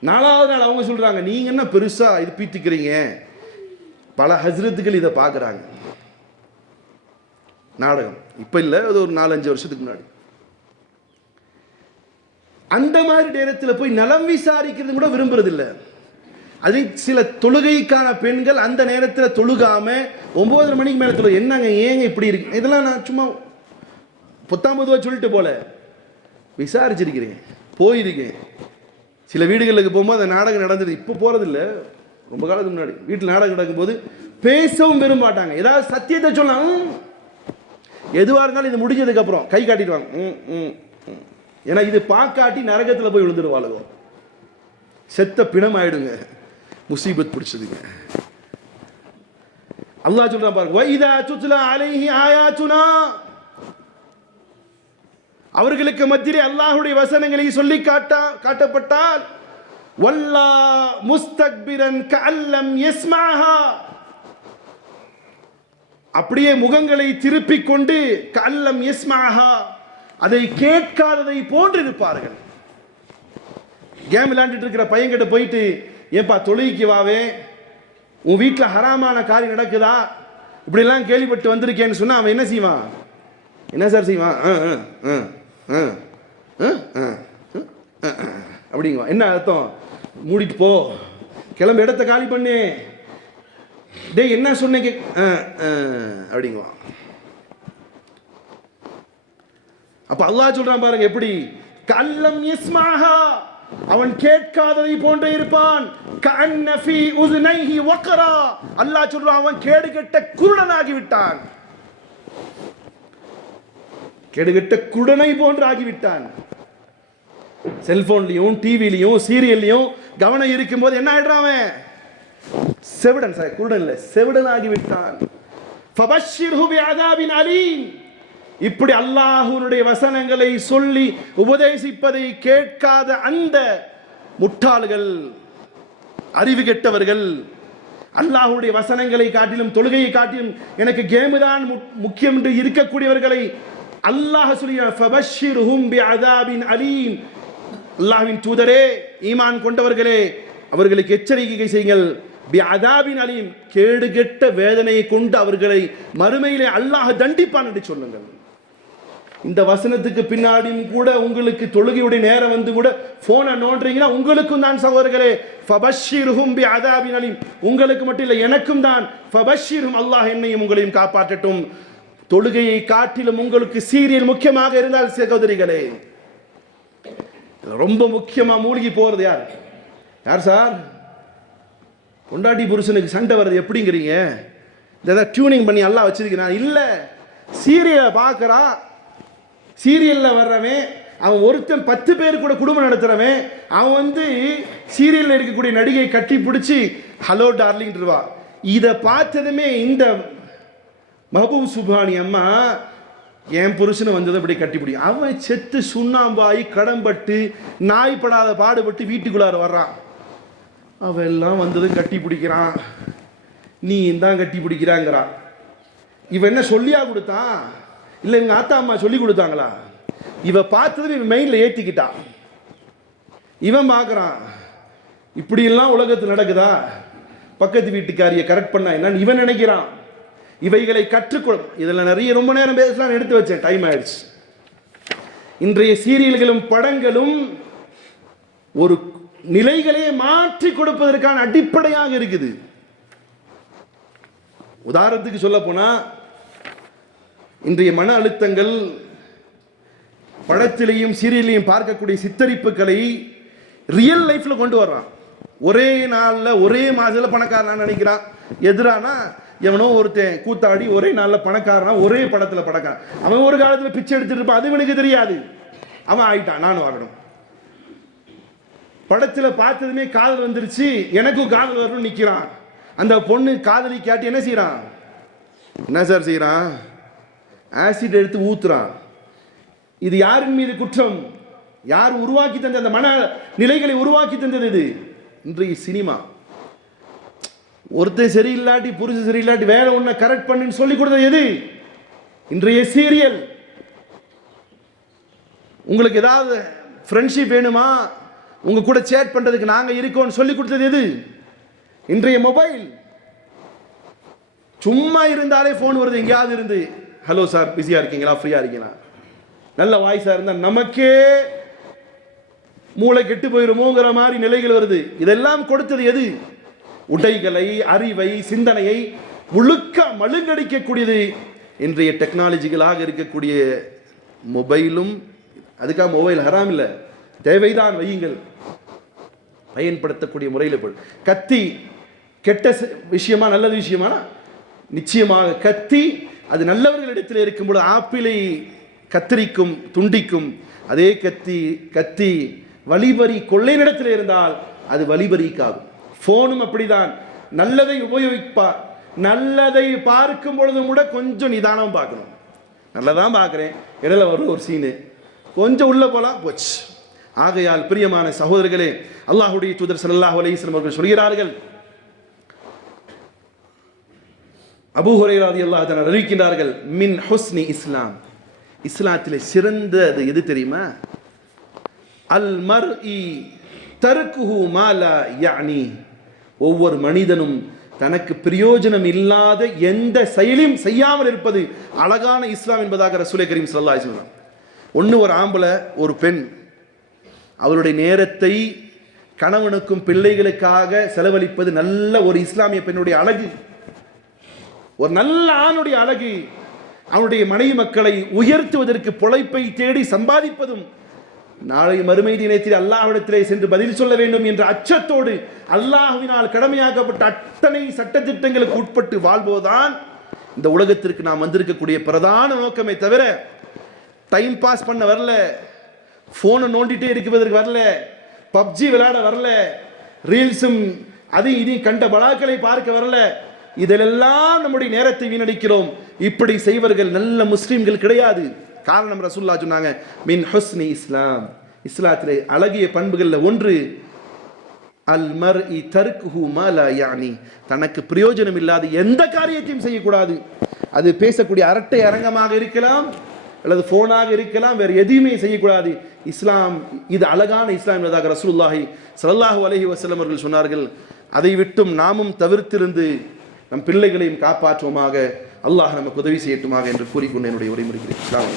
4வது நாள் அவங்க சொல்கிறாங்க, நீங்கள் என்ன பெருசாக இது பீத்திக்கிறீங்க. பல ஹஸ்ரத்துகள் இதை பார்க்குறாங்க. நாடகம் இப்போ இல்லை, அது ஒரு 4-5 வருஷத்துக்கு முன்னாடி. அந்த மாதிரி நேரத்தில் போய் நலம் விசாரிக்கிறது கூட விரும்புறதில்லை. அது சில தொழுகைக்கான பெண்கள் அந்த நேரத்தில் தொழுகாம 9:30 மணிக்கு மேலே தொழுக, என்னங்க ஏங்க இப்படி இருக்கு, இதெல்லாம் நான் சும்மா பொத்தாம்பதுவா சொல்லிட்டு போல விசாரிச்சிருக்கிறேன், போயிருக்கேன். சில வீடுகளுக்கு போகும்போது அந்த நாடகம் நடந்தது. இப்போ போகிறதில்ல, ரொம்ப காலத்துக்கு முன்னாடி வீட்டில் நாடகம் நடக்கும்போது பேசவும் விரும்ப மாட்டாங்க. ஏதாவது சத்தியத்தை சொல்லலாம், எதுவாக இருந்தாலும் இது முடிஞ்சதுக்கப்புறம் கை காட்டிடுவாங்க. ஏன்னா இது பார்க்காட்டி நரகத்தில் போய் விழுந்துருவாளுங்க, செத்த பிணம் ஆயிடுங்க, முசீபத் பிடிச்சதுங்க. அல்லாஹ் சொல்றான் பாருங்க, வைதா துத்லா அலைஹி ஆயாத்துனா, அவர்களுக்கு மத்தியிலே அல்லாஹ்வுடைய வசனங்களை சொல்லி காட்டப்பட்டால் வல்லா முஸ்தக்பிரன் கஅல்லம் யஸ்மாஹா, அப்படியே முகங்களை திருப்பிக் கொண்டு கஅல்லம் யஸ்மாஹா, அதை கேட்காததை போன்று இருப்பார்கள். கேம் விளையாண்டுட்டு இருக்கிற பையன்கிட்ட போயிட்டு, ஏப்பா தொழுகைக்கு வாவே, உன் வீட்டில் ஹராமான காரியம் நடக்குதா, இப்படிலாம் கேள்விப்பட்டு வந்திருக்கேன்னு சொன்னா அவன் என்ன செய்வான், என்ன சார் செய்வான், அப்படிங்குவான். என்ன அர்த்தம், மூடிட்டு போ, கிளம்பு, இடத்த காலி பண்ணு, டேய் என்ன சொன்னேன் அப்படிங்குவான். அப்ப அல்லாஹ் சொல்றான் பாருங்க எப்படி, கல்லம் யஸ்மாஹா, அவன் கேட்காததை போன்றே இருப்பான். கஅன்ன ஃபீ உஸ்னைஹி வக்ரா, அல்லாஹ் சொல்றான் அவன் கேடுகெட்ட குருடனாகி விட்டான், கேடுகெட்ட குருடனை போன்று ஆகிவிட்டான். செல்போன்லயும் டிவிலையும் சீரியல்லையும் கவனம் இருக்கும்போது என்ன ஆயிடுறான், செவிடன், சார் குருடன் இல்ல, செவிடன் ஆகிவிட்டான். ஃபபஷ்ஷிர்ஹு பிஅதாபின் அலீம், இப்படி அல்லாஹ்வுடைய வசனங்களை சொல்லி உபதேசிப்பதை கேட்காத அந்த முட்டாள்கள், அறிவு கெட்டவர்கள், அல்லாஹ்வுடைய வசனங்களை காட்டிலும் தொழுகையை காட்டிலும் எனக்கு கேமு தான் முக்கியம் என்று இருக்கக்கூடியவர்களை அல்லாஹ் சொல்கிறார், ஃபபஷ்ஷிர்ஹும் பிஅதாபின் அலீம், அல்லாஹ்வின் தூதரே, ஈமான் கொண்டவர்களே, அவர்களுக்கு எச்சரிக்கை செய்யுங்கள், பிஅதாபின் அலீம், கேடுகெட்ட வேதனையை கொண்டு அவர்களை மறுமையிலே அல்லாஹ் தண்டிப்பான் என்று சொல்லுங்கள். இந்த வசனத்துக்கு பின்னாடியும் கூட உங்களுக்கு தொழுகையுடைய நேரம் வந்து கூட போனை நோண்டுறீங்கன்னா உங்களுக்கும் தான் சகோதரர்களே, ஃபபஷ்ஷிர்ஹும் பிஅதாபின் அலீம், உங்களுக்கு மட்டும் இல்லை எனக்கும் தான், ஃபபஷ்ஷிர்ஹும், அல்லாஹ் என்னையும் உங்களையும் காப்பாற்றட்டும். தொழுகையை காட்டிலும் உங்களுக்கு சீரியல் முக்கியமாக இருந்தால் சகோதரிகளே, ரொம்ப முக்கியமா மூழ்கி போறது யார் யார் சார், பொண்டாட்டி புருஷனுக்கு சண்டை வர்றது எப்படிங்கிறீங்க, இந்த டியூனிங் பண்ணி எல்லாம் வச்சிருக்கிறான் இல்ல, சீரியலை பார்க்கறான், சீரியல்ல வர்றவன் அவன் ஒருத்தன் 10 பேர் கூட குடும்பம் நடத்துறவன், அவன் வந்து சீரியல்ல இருக்கக்கூடிய நடிகை கட்டி பிடிச்சி ஹலோ டார்லிங் இருவா. இதை பார்த்ததுமே இந்த மஹபூப் சுப்ஹானி அம்மா என் புருஷனை வந்ததை அப்படி கட்டிப்பிடி, அவன் செத்து சுண்ணாம்பாய் கடம்பட்டு நாய் படாத பாடுபட்டு வீட்டுக்குள்ளார வர்றான், அவெல்லாம் வந்ததும் கட்டி பிடிக்கிறான், நீ தான் கட்டி பிடிக்கிறாங்கிறான். இவன் என்ன சொல்லியா கொடுத்தான், இல்லை இவங்க ஆத்தா அம்மா சொல்லி கொடுத்தாங்களா, இவ பார்த்ததும் இவன் மைண்டில் ஏற்றிக்கிட்டான். இவன் பார்க்குறான், இப்படியெல்லாம் உலகத்தில் நடக்குதா, பக்கத்து வீட்டுக்காரியை கரெக்ட் பண்ணா என்னன்னு இவன் நினைக்கிறான். இவைகளை கற்றுக்கொள்ளும். இதில் நிறைய ரொம்ப நேரம் பேசலாம் எடுத்து வச்சேன், டைம் ஆயிடுச்சு. இன்றைய சீரியல்களும் படங்களும் ஒரு நிலைகளே மாற்றி கொடுப்பதற்கான அடிப்படையாக இருக்குது. உதாரணத்துக்கு சொல்ல போனா, இன்றைய மன அழுத்தங்கள் படத்திலையும் சீரியலையும் பார்க்கக்கூடிய சித்தரிப்புகளை ரியல் லைஃப்ல கொண்டு வர்றான். ஒரே நாளில் ஒரே மாதத்தில் பணக்காரனா நினைக்கிறான், எதிரானா எவனோ ஒருத்தன் கூத்தாடி ஒரே நாளில் பணக்காரனா ஒரே படத்தில் பணக்காரன், அவன் ஒரு காலத்தில் பிச்சை எடுத்துட்டு இருப்பான், அது இவனுக்கு தெரியாது, அவன் ஆயிட்டான் நானும் ஆகணும். படத்தில் பார்த்ததுமே காதல் வந்துருச்சு, எனக்கும் காதல் வரணும்னு நிற்கிறான். அந்த பொண்ணு காதலி கேட்டு என்ன செய்யறான், என்ன சார் செய்யறான், ஆசிட் எடுத்து ஊத்துறான். இது யாரின் மீது குற்றம், யார் உருவாக்கி தந்த அந்த மன நிலைகளை உருவாக்கி தந்தது? இது இன்றைய சினிமா. ஒருத்தன் சரியில்லாட்டி புரிஞ்சு சரியில்லாட்டி வேற ஒன்றை கரெக்ட் பண்ணுன்னு சொல்லி கொடுத்தது எது? இன்றைய சீரியல். உங்களுக்கு ஏதாவது ஃப்ரெண்ட்ஷிப் வேணுமா, உங்க கூட சேட் பண்றதுக்கு நாங்க இருக்கோம்னு சொல்லி கொடுத்தது எது? இன்றைய மொபைல். சும்மா இருந்தாலே ஃபோன் வருது எங்கேயாவது இருந்து, ஹலோ சார் பிஸியா இருக்கீங்களா, ஃப்ரீயா இருக்கீங்களா, நல்ல வாய்ஸா இருந்தா நமக்கே மூளை கெட்டு போயிருமோங்கிற மாதிரி நிலைகள் வருது. இதெல்லாம் கொடுத்தது எது? உடைகளை, அறிவை, சிந்தனையை முழுக்க மழுங்கடிக்கக்கூடியது இன்றைய டெக்னாலஜிகளாக இருக்கக்கூடிய மொபைலும். அதுக்காக மொபைல் ஹராம் இல்லை, தேவைதான், வையுங்கள், பயன்படுத்தக்கூடிய முறையில். கத்தி கெட்ட விஷயமா நல்லது விஷயமா? நிச்சயமாக கத்தி அது நல்லவர்களிடத்தில் இருக்கும்போது ஆப்பிளை கத்திரிக்கும் துண்டிக்கும். அதே கத்தி வழிபறி கொள்ளை இடத்தில் இருந்தால் அது வழிபறிக்காகும். போனும் அப்படிதான், நல்லதை உபயோகிப்பார். நல்லதை பார்க்கும் பொழுதும் கூட கொஞ்சம் நிதானம் பார்க்கணும். நல்லதான் பார்க்குறேன், இடையில வரும் ஒரு சீனு, கொஞ்சம் உள்ள போலாம் போச்சு. ஆகையால் பிரியமான சகோதரர்களே, அல்லாஹ்வுடைய தூதர் ஸல்லல்லாஹு அலைஹி வஸல்லம் அவர்கள் சொல்கிறார்கள், அபூ ஹுரைரா ரலியல்லாஹு தஆலா அறிவிக்கின்றார்கள், மின் ஹுஸ்னி இஸ்லாம், இஸ்லாத்திலே சிறந்தது எது தெரியுமா? அல் மர்இ தர்குஹு மா லா யஅனி, ஒவ்வொரு மனிதனும் தனக்கு பிரயோஜனம் இல்லாத எந்த செயலையும் செய்யாமல் இருப்பது அழகான இஸ்லாம் என்பதாக ரசூலே கரீம் ஸல்லல்லாஹு அலைஹி வஸல்லம். ஒன்று ஒரு ஆம்பளை ஒரு பெண் அவருடைய நேரத்தை கணவனுக்கும் பிள்ளைகளுக்காக செலவழிப்பது நல்ல ஒரு இஸ்லாமிய பெண்ணுடைய அழகு, ஒரு நல்ல ஆணுடைய அழகு. அவனுடைய மனைவி மக்களை உயர்த்துவதற்கு பொழைப்பை தேடி சம்பாதிப்பதும், நாளை மறுமை தினத்தில் அல்லாஹ்விடத்திலே சென்று பதில் சொல்ல வேண்டும் என்ற அச்சத்தோடு அல்லாஹ்வினால் கடமையாக்கப்பட்ட அத்தனை சட்டத்திட்டங்களுக்கு உட்பட்டு வாழ்வதுதான் இந்த உலகத்திற்கு நாம் வந்திருக்கக்கூடிய பிரதான நோக்கமே தவிர டைம் பாஸ் பண்ண வரல, போனை நோண்டிட்டே இருப்பதற்கு வரல, பப்ஜி விளையாட வரல, ரீல்ஸும் அதையும் இதையும் கண்ட பலாக்களை பார்க்க வரல. இதிலெல்லாம் நம்முடைய நேரத்தை வீணடிக்கிறோம். இப்படி செய்வர்கள் நல்ல முஸ்லிம்கள் கிடையாது. காரணம் ரசூலுல்லாஹ் சொன்னாங்க, மின் ஹுஸ்னி இஸ்லாம், இஸ்லாத்திலே அழகிய பண்புகள்ல ஒன்று அல் மர்இ தர்குஹு மா லா யஅனி, தனக்கு பிரயோஜனம் இல்லாத எந்த காரியத்தையும் செய்யக்கூடாது. அது பேசக்கூடிய அரட்டை அரங்கமாக இருக்கலாம் அல்லது போனாக இருக்கலாம், வேறு எதையுமே செய்யக்கூடாது. இஸ்லாம் இது அழகான இஸ்லாம் என்பதாக ரசூலுல்லாஹி ஸல்லல்லாஹு அலைஹி வஸல்லம் அவர்கள் சொன்னார்கள். அதை விட்டும் நாமும் தவிர்த்திருந்து நம் பிள்ளைகளையும் காப்பாற்றுவோமாக. அல்லாஹ் நமக்கு உதவி செய்யட்டுமாக என்று கூறிக்கொண்டு என்னுடைய உரை முடிக்கிறேன்.